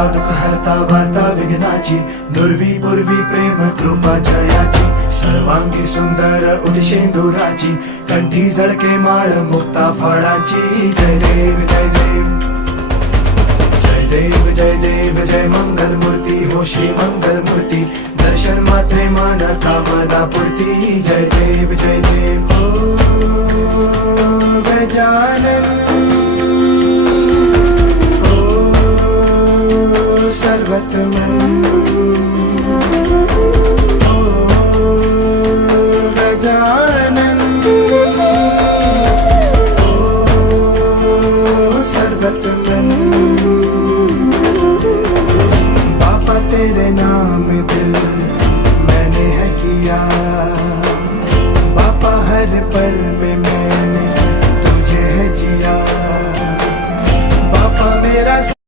हरता दुःख हरता वार्ता विघ्नाची, दुर्वी पूर्वी प्रेम कृपा जयाची, सर्वांगी सुंदर उदिशेंदुराची, कंठी झळके माळ मुक्ता फळाची. जय देव जय देव जय देव जय देव जय मंगल मूर्ती हो श्री मंगल मूर्ती, दर्शन मात्रे मन कामना पूर्ती. जय देव जय देव हो गजानन हो सर्वतमन.